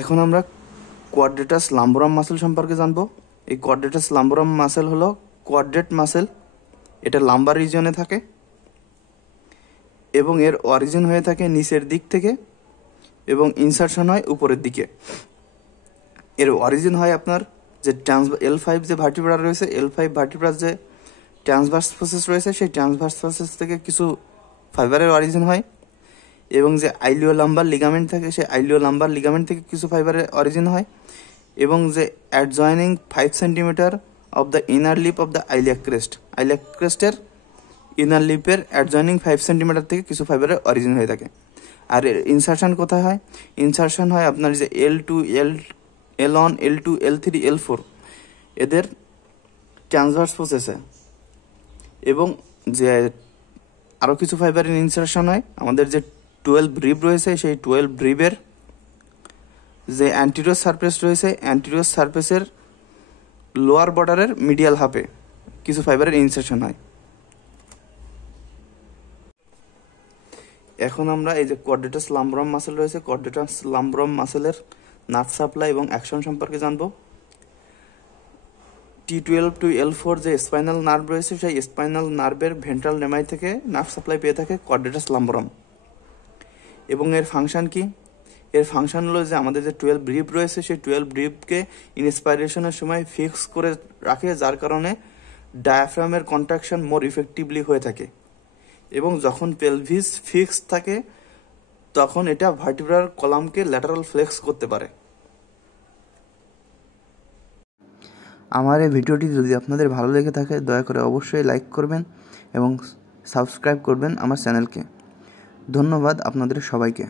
এখন আমরা কোয়াড্রেটাস লাম্বোরাম মাসেল সম্পর্কে জানবো। এই কোয়াড্রেটাস লাম্বোরাম মাসেল হলো কোয়াড্রেট মাসেল। এটা লাম্বার রিজিয়নে থাকে এবং এর অরিজিন হয়ে থাকে নিচের দিক থেকে এবং ইনসারশন হয় উপরের দিকে। এর অরিজিন হয় আপনার যে L5 যে ভার্টিব্রা রয়েছে, L5 ভার্টিব্রার যে ট্রান্সভার্স প্রসেস রয়েছে, সেই ট্রান্সভার্স প্রসেস থেকে কিছু ফাইবারের অরিজিন হয় এবং যে আইলিও লাম্বার লিগামেন্ট থাকে, সেই আইলিও লাম্বার লিগামেন্ট থেকে কিছু ফাইবারের অরিজিন হয় এবং যে adjoining 5 centimetre of the inner lip of the iliac ক্রেস্টের ইনার লিপের অ্যাডজয়নিং 5 সেন্টিমিটার থেকে কিছু ফাইবারের অরিজিন হয়ে থাকে। আর এর ইনসারশন কোথায় হয়? ইনসারশন হয় আপনার যে L2, L1, L2, L3, L4 এদের ট্রান্সভার্স প্রসেসে এবং যে আরও কিছু ফাইবারের ইনসারশন হয় আমাদের যে 12 রিব রয়েছে, সেই 12 রিবের যে অ্যান্টিরিয়র সারফেস রয়েছে, অ্যান্টিরিয়র সারফেসের লোয়ার বর্ডারের মিডিয়াল হাফে কিছু ফাইবারের ইনসারশন হয়। এখন আমরা এই যে কোয়াড্রেটাস লাম্বোরাম মাসেল রয়েছে, কোয়াড্রেটাস লাম্বোরাম মাসেলের নার্ভ সাপ্লাই এবং অ্যাকশন সম্পর্কে জানবো। T12 to L4 যে স্পাইনাল নার্ভ রয়েছে, সেই স্পাইনাল নার্ভের ভেন্ট্রাল নেমাই থেকে নার্ভ সাপ্লাই পেয়ে থাকে কোয়াড্রেটাস লাম্বোরাম। এবং এর ফাংশন কি? এর ফাংশন হলো যে আমাদের যে 12 রিব রয়েছে, সেই 12 রিবকে ইন্সপাইরেশনের সময় ফিক্স করে রাখে, যার কারণে ডায়াফ্রামের কন্ট্রাকশন মোর ইফেক্টিভলি হয়ে থাকে এবং যখন পেলভিস ফিক্স থাকে তখন এটা ভার্টিব্রাল কলামকে ল্যাটারাল ফ্লেক্স করতে পারে। আমার এই ভিডিওটি যদি আপনাদের ভালো লেগে থাকে দয়া করে অবশ্যই লাইক করবেন এবং সাবস্ক্রাইব করবেন আমার চ্যানেলকে। ধন্যবাদ আপনাদের সবাইকে।